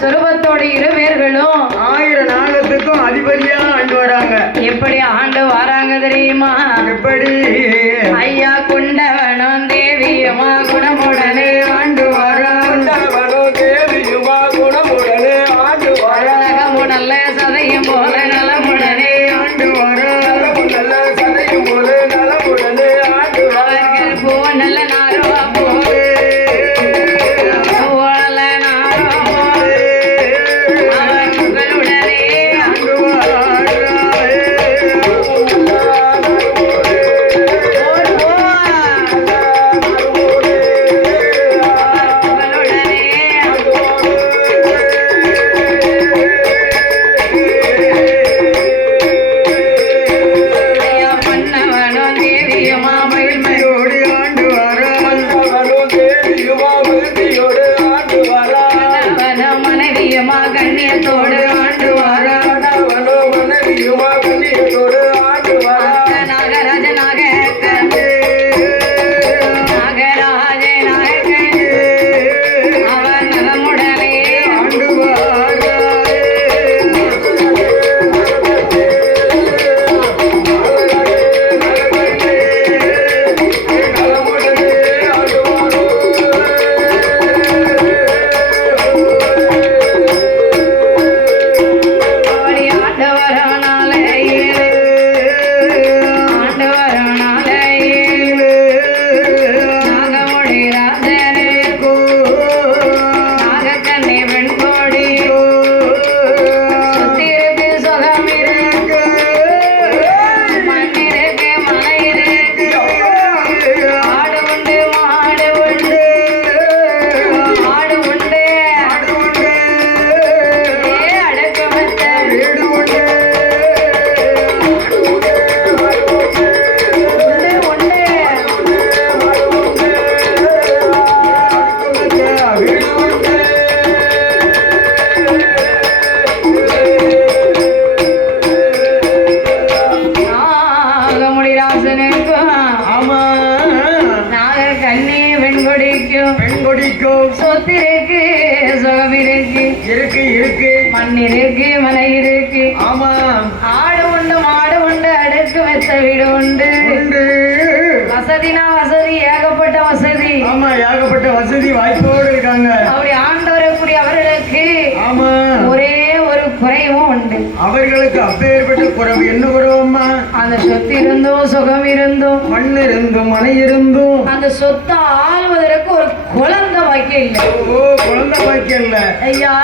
சொரூபத்தோட இருவேர்களும் 1000 நாகத்துக்கும் அதிபதியா ஆண்டு வராங்க. எப்படி ஆண்டு வராங்க தெரியுமா? எப்படி? ஐயா குண்டவனும் தேவியுமா குணமுடனே ஆண்டு வராங்க. தேவியுமா குணமுடனே ஆண்டு வராங்க. நல்ல சதையும் போல நலமுடனே ஆண்டு வராங்க. நல்ல சதையும் போல நலமுடனே ஆண்டு வராங்க. போ நல்ல நாரவா போலே பெண் கொடிக்கும் சொத்து இருக்கு சுகம் இருக்கு இருக்கு இருக்கு மண் இருக்கு மலை இருக்கு ஆமா ஆடு உண்டு மாடு உண்டு அடுக்கு மெத்த வீடு உண்டு உண்டு வசதினா வசதி ஏகப்பட்ட வசதி ஆமா ஏகப்பட்ட வசதி வாய்ப்போடு இருக்காங்க அப்படி ஆண்டவரக்கூடிய அவர்களுக்கு ஆமா ஒரே ஒரு குறைவும் உண்டு அவர்களுக்கு அப்பேற்பட்ட குறைவு என்ன குறைவம்மா அந்த சொத்து இருந்தும் சுகம் இருந்தும் மண் இருந்தும் மனை இருந்தும் அந்த சொத்தை ஆள்வதற்கு ஒரு குழந்தை வாக்கியம் இல்லை ஓ குழந்தை பாக்கியம் இல்ல ஐயா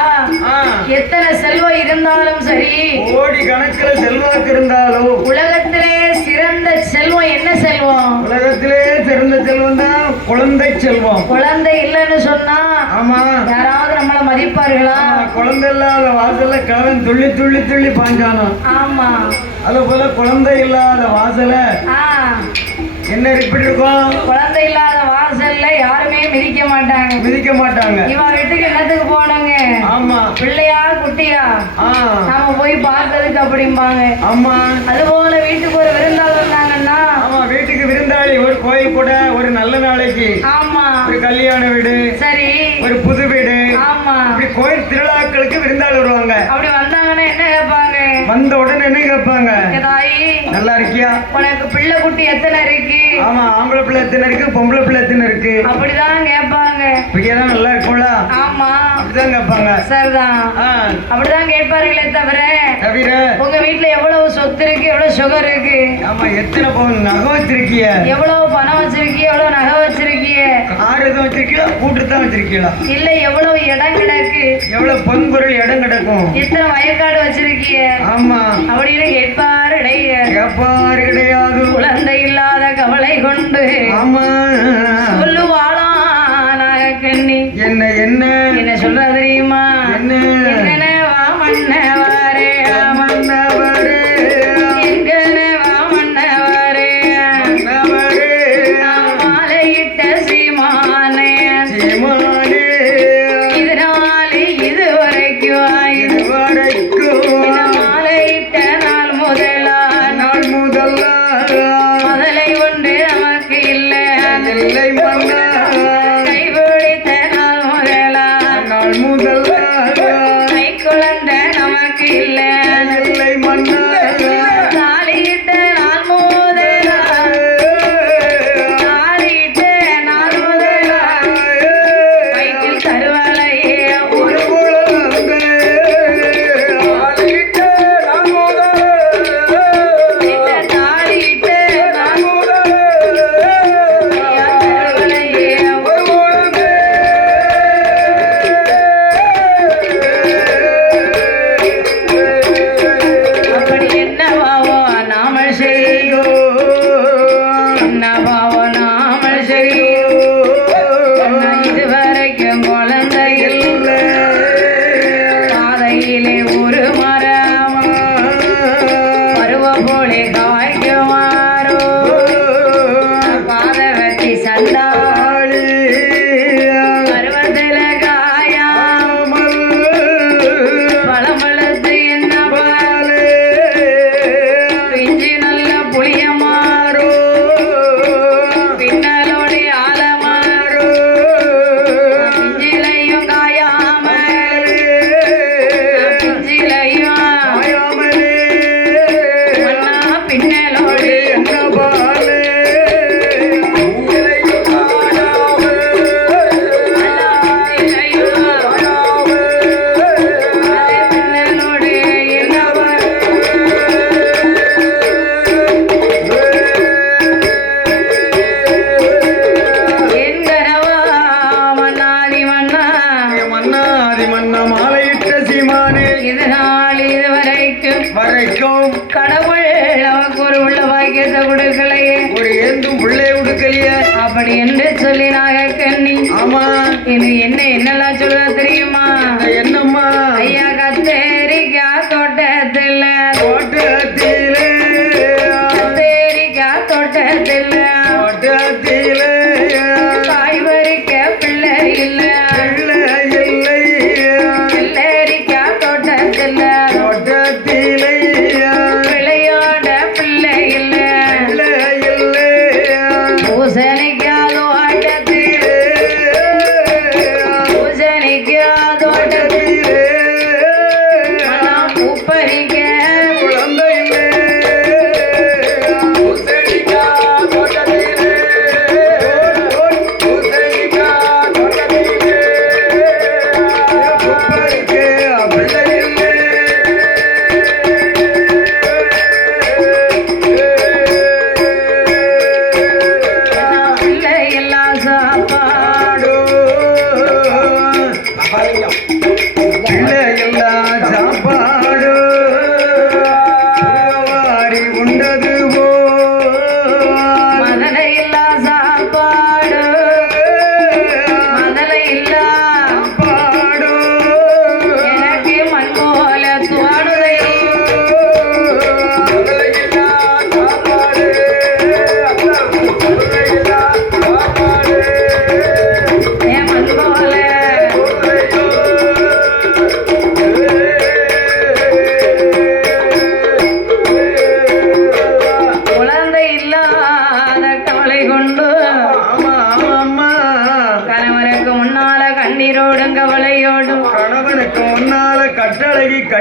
ஆ, எத்தனை செல்வம் இருந்தாலும் சரி கோடி கணக்குல செல்வாக்கு இருந்தாலும் உலகத்திலே சிறந்த செல்வம் என்ன செல்வம் உலகத்திலே சிறந்த செல்வம் தான் குழந்தை செல்வம் குழந்தை இல்லைன்னு சொன்னா ஆமா யாராவது நம்மள மதிப்பார்களா குழந்தை இல்லாத வாசல்ல கிழவன் துள்ளி துள்ளி துள்ளி பாஞ்சானோ ஆமா அது போல குழந்தை இல்லாத வாசல ஆ என்ன இப்படி இருக்கும் குழந்தை இல்லாத வாசல்ல யாருமே மிதிக்க மாட்டாங்க மிதிக்க மாட்டாங்க இவன் வீட்டுக்கு என்னத்துக்கு போனோங்க ஆமா பிள்ளையா குட்டியா ஆ நாம போய் பார்க்கறதுக்கு அப்படிம்பாங்க ஆமா அது போல வீட்டுக்கு ஒரு விருந்தாள் வந்தாங்கன்னா ஆமா வீட்டுக்கு விருந்தாளி ஒரு கோயில் கூட ஒரு நல்ல நாளைக்கு ஆமா ஒரு கல்யாண வீடு சரி ஒரு புது வீடு ஆமா இப்படி கோயில் திருவிழாக்களுக்கு விருந்தாளி வருவாங்க அப்படி வந்தாங்கன்னா என்ன கேட்பாங்க வந்த உடனே என்ன கேட்பாங்க தாயி நல்லா இருக்கியா உனக்கு பிள்ளை குட்டி எத்தனை இருக்கு ஆமா ஆம்பளை பிள்ளை எத்தனை இருக்கு பொம்பளை பிள்ளை எத்தனை இருக்கு அப்படிதான் கேட்பாங்க இப்படியெல்லாம் நல்லா இருக்கும்ல ஆமா அப்படிதான் கேட்பாங்க சரிதான் ஆ, அப்படிதான் கேட்பாருங்களே தவிர தவிர உங்க வீட்டுல எவ்வளவு சொத்து இருக்கு எவ்வளவு சுகர் இருக்கு ஆமா எத்தனை பவுன் நகை வச்சிருக்கிய எவ்வளவு பணம் வச்சிருக்கிய எவ்வளவு நகை வச்சிருக்கிய கார் எதுவும் வச்சிருக்கீங்களா கூட்டு தான் வச்சிருக்கீங்களா இல்ல எவ்வளவு இடம் கிடக்கு எவ்வளவு பொன் பொருள் இடம் கிடக்கும் எத்தனை வயக்காடு வச்சிருக்கிய ஆமா அப்படின்னு கேட்பாரு இடையர். கேப்பாரு கிடையாது குழந்தை இல்லாத கவலை கொண்டு ஆமா சொல்லுவாளா நாகக்கண்ணி என்ன என்ன என்ன சொல்ற தெரியுமா என்ன எங்கன வா மன்னவாரே மன்னவரே, எங்கன வா மன்னவாரே மன்னவரே, மாலையிட்ட சீமானே சீமானே, இதனாலே இதுவரைக்கும் இதுவரைக்கும் மாலையிட்ட நாள் முதலா நாள் முதல்ல முதலை ஒன்று நமக்கு இல்லை இல்லை மன்னா கைபிடித்த நாள் முதலா நாள் முதல்ல கை குழந்தை நமக்கு இல்லை இல்லை மன்னா தாலியிட்ட நாள் முதலா தாலியிட்ட நாள் முதலா கையில் கருவலையே ஒரு தாலியிட்ட நாள் கருவலையே அப்படி என்னவாவோ நாம செய்யோ என்னவாவோ நாம செய்யோ இதுவரைக்கும் குழந்தை இல்லை பாதையிலே ஒரு மரம் பருவ போலே காய்க்குமாறோ பாதவத்தி சண்டா பருவத்தில காயா பழமளத்து என்ன பால் பிஞ்சு நல்ல புளிய மாறோ பின்னலோடி ஆலமாறோ பிஞ்சிலையும் காயாம பிஞ்சிலையும் மண்ணா பின்னலோடி பின்னலோடி என்னவா என்கரவா மன்னாதி மன்னா மன்னாதி மன்ன மாலையிட்ட சீமானே இது நாள் இதுவரைக்கும் வரைக்கும் கடவுள் நமக்கு ஒரு உள்ள பாக்கியத்தை கொடுக்கலையே ஒரு ஏந்தும் பிள்ளை உடுக்கலைய அப்படி என்று சொல்லி நாகக்கண்ணி ஆமா இது என்னெல்லாம் சொல்ல தெரியுமா என்னம்மா ஐயா கத்தேரிக்காய் தோட்டத்தில் தோட்டத்திலே கத்தேரிக்காய் தோட்டத்தில் தோட்டத்திலே காய் பறிக்க பிள்ளை இல்லை பிள்ளை இல்லை வெள்ளரிக்காய் தோட்டத்தில் தோட்டத்திலே விளையாட பிள்ளை இல்லை பிள்ளை இல்லை பூசணிக்காய் தோட்டத்தில்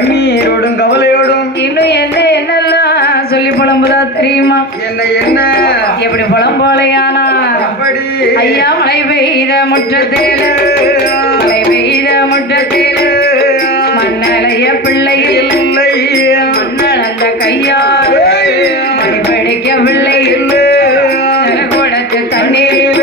கண்ணீரோடும் கவலையோடும் இன்னும் என்னெல்லாம் சொல்லி புலம்புதா தெரியுமா? என்ன எப்படி புலம்போலையானா எப்படி ஐயா மழை பெய்த முற்றத்தில் மழை பெய்த முற்றத்தில் மண்ணலைய பிள்ளையில் மண்ணளந்த கையால் மணி பிடிக்க பிள்ளை கொடுத்து தண்ணீர்